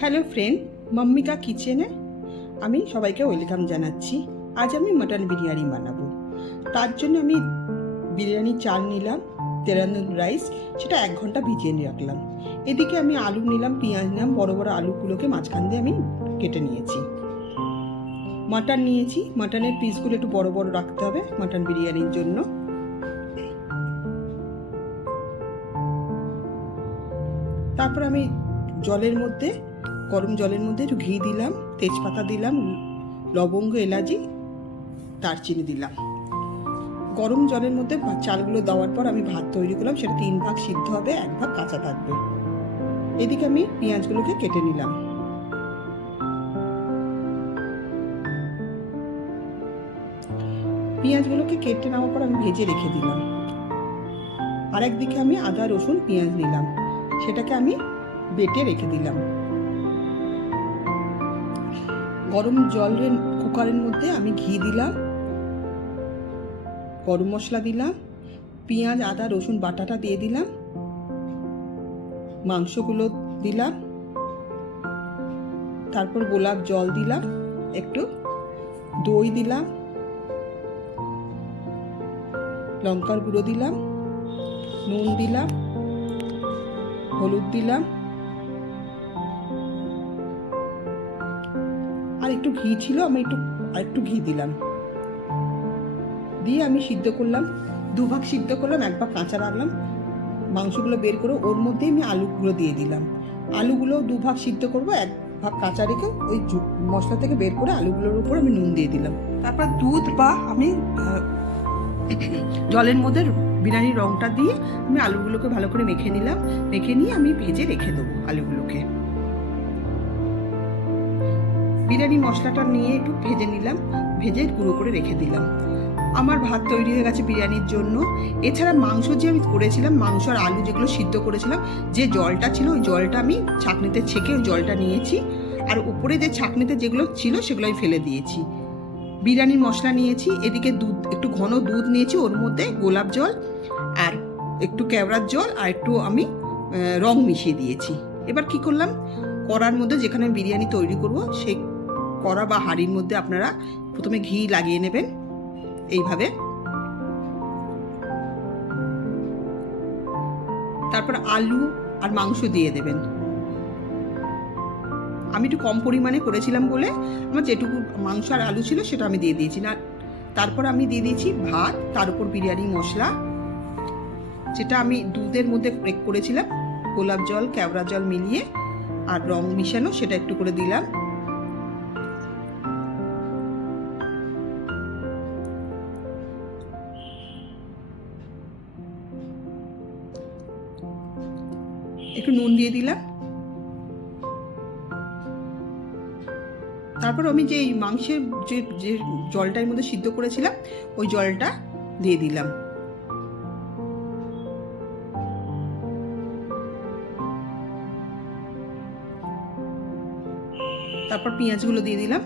Hello friend, মাম্মিকা কিচেনে আমি সবাইকে ওয়েলকাম জানাচ্ছি। আজ আমি মাটন বিরিয়ানি বানাবো। তার জন্য আমি বিরিয়ানি চাল নিলাম, তেরানুর রাইস, সেটা 1 ঘন্টা ভিজিয়ে রাখলাম। এদিকে আমি আলু নিলাম, পেঁয়াজ নিলাম, বড় বড় আলুগুলোকে মাঝখান দিয়ে আমি কেটে নিয়েছি। মাটন নিয়েছি, মাটনের পিসগুলো একটু বড় বড় রাখতে হবে মাটন বিরিয়ানির জন্য। তারপর আমি গরম জলের মধ্যে একটু ঘি দিলাম, তেজপাতা দিলাম, লবঙ্গ, এলাচি, দারচিনি দিলাম। গরম জলের মধ্যে চালগুলো দেওয়ার পর আমি ভাত তৈরি করলাম, সেটা 3 ভাগ সিদ্ধ হবে, 1 ভাগ কাঁচা থাকবে। এদিকে আমি পেঁয়াজগুলোকে কেটে নিলাম। পেঁয়াজগুলোকে কেটে নেওয়ার পর আমি ভেজে রেখে দিলাম। আরেকদিকে আমি আদা রসুন পেঁয়াজ নিলাম, সেটাকে আমি বেটে রেখে দিলাম। গরম জলের কুকারের মধ্যে আমি ঘি দিলাম, গরম মশলা দিলাম, পেঁয়াজ আদা রসুন বাটাটা দিয়ে দিলাম, মাংসগুলো দিলাম, তারপর গোলাপ জল দিলাম, একটু দই দিলাম, লঙ্কার গুঁড়ো দিলাম, নুন দিলাম, হলুদ দিলাম, আর একটু ঘি ছিল, আমি একটু ঘি দিলাম। দিয়ে আমি সিদ্ধ করলাম, 2 ভাগ সিদ্ধ করলাম, 1 ভাগ কাঁচা রাখলাম। মাংসগুলো বের করে ওর মধ্যেই আমি আলুগুলো দিয়ে দিলাম। আলুগুলো 2 ভাগ সিদ্ধ করবো, 1 ভাগ কাঁচা রেখে ওই মশলা থেকে বের করে আলুগুলোর উপর আমি নুন দিয়ে দিলাম। তারপর দুধ বা আমি জলের মধ্যে বিরিয়ানির রংটা দিয়ে আমি আলুগুলোকে ভালো করে মেখে নিলাম। মেখে নিয়ে আমি ভেজে রেখে দেবো আলুগুলোকে। বিরিয়ানি মশলাটা নিয়ে একটু ভেজে নিলাম, ভেজে গুঁড়ো করে রেখে দিলাম। আমার ভাত তৈরি হয়ে গেছে বিরিয়ানির জন্য। এছাড়া মাংস যে আমি করেছিলাম, মাংস আর আলু যেগুলো সিদ্ধ করেছিলাম, যে জলটা ছিল ওই জলটা আমি ছাঁকনিতে ছেঁকে ওই জলটা নিয়েছি, আর উপরে যে ছাঁকনিতে যেগুলো ছিল সেগুলো আমি ফেলে দিয়েছি। বিরিয়ানির মশলা নিয়েছি, এদিকে দুধ, একটু ঘন দুধ নিয়েছি, ওর মধ্যে গোলাপ জল আর একটু কেওড়ার জল আর একটু আমি রং মিশিয়ে দিয়েছি। এবার কি করলাম, কড়ার মধ্যে যেখানে বিরিয়ানি তৈরি করব সেই কড়া বা হাঁড়ির মধ্যে আপনারা প্রথমে ঘি লাগিয়ে নেবেন এইভাবে। তারপর আলু আর মাংস দিয়ে দেবেন। আমি একটু কম পরিমাণে করেছিলাম বলে আমার যেটুকু মাংস আর আলু ছিল সেটা আমি দিয়ে দিয়েছি না। তারপর আমি দিয়ে দিয়েছি ভাত, তার উপর বিরিয়ানি মশলা, যেটা আমি দুধের মধ্যে করেছিলাম, গোলাপ জল কেওড়া জল মিলিয়ে আর রং মিশানো, সেটা একটু করে দিলাম। একটু নুন দিয়ে দিলাম। তারপর আমি যে মাংসের যে জলটার মধ্যে সিদ্ধ করেছিলাম ওই জলটা দিয়ে দিলাম। তারপর পেঁয়াজগুলো দিয়ে দিলাম,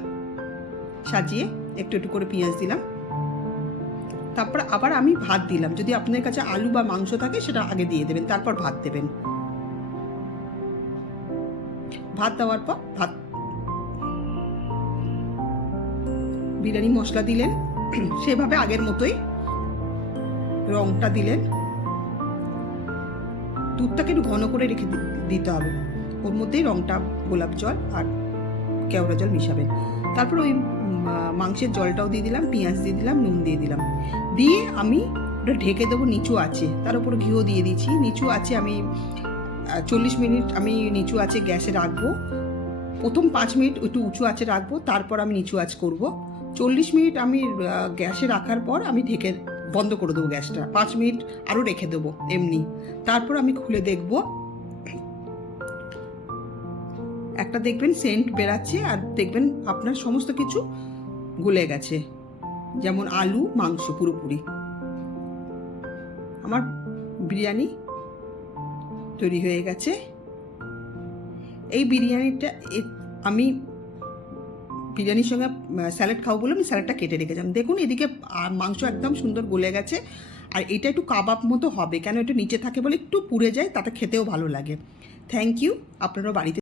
সাজিয়ে একটু একটু করে পেঁয়াজ দিলাম। তারপর আবার আমি ভাত দিলাম। যদি আপনার কাছে আলু বা মাংস থাকে সেটা আগে দিয়ে দেবেন, তারপর ভাত দেবেন। ভাত দেওয়ার পর বিরিয়ানি মশলা দিলেন, সেভাবে আগের মতোই রংটা দিলেন। দুধটাকে একটু ঘন করে রেখে দিতে হবে, ওর মধ্যেই রংটা গোলাপ জল আর কেওড়া জল মিশাবেন। তারপর ওই মাংসের জলটাও দিয়ে দিলাম, পেঁয়াজ দিয়ে দিলাম, নুন দিয়ে দিলাম, দিয়ে আমি ওটা ঢেকে দেবো নিচু আছে। তার উপর ঘিও দিয়ে দিয়েছি। নিচু আছে আমি 40 মিনিট আমি নিচু আছে গ্যাসে রাখবো। প্রথম 5 মিনিট একটু উঁচু আছে রাখবো, তারপর আমি নিচু আঁচ করব। 40 মিনিট আমি গ্যাসে রাখার পর আমি ঢেকে বন্ধ করে দেবো গ্যাসটা। 5 মিনিট আরও রেখে দেবো এমনি। তারপর আমি খুলে দেখব, একটা দেখবেন সেন্ট বেরাচ্ছে, আর দেখবেন আপনার সমস্ত কিছু গলে গেছে, যেমন আলু মাংস পুরোপুরি। আমার বিরিয়ানি তৈরি হয়ে গেছে। এই বিরিয়ানিটা আমি বিরিয়ানির সঙ্গে স্যালাড খাবো বলে আমি স্যালাডটা কেটে রেখেছিলাম। দেখুন এদিকে মাংস একদম সুন্দর গলে গেছে, আর এটা একটু কাবাব মতো হবে, কেন এটা নিচে থাকে বলে একটু পুড়ে যায়, তাতে খেতেও ভালো লাগে। Thank you. আপনারাও বাড়িতে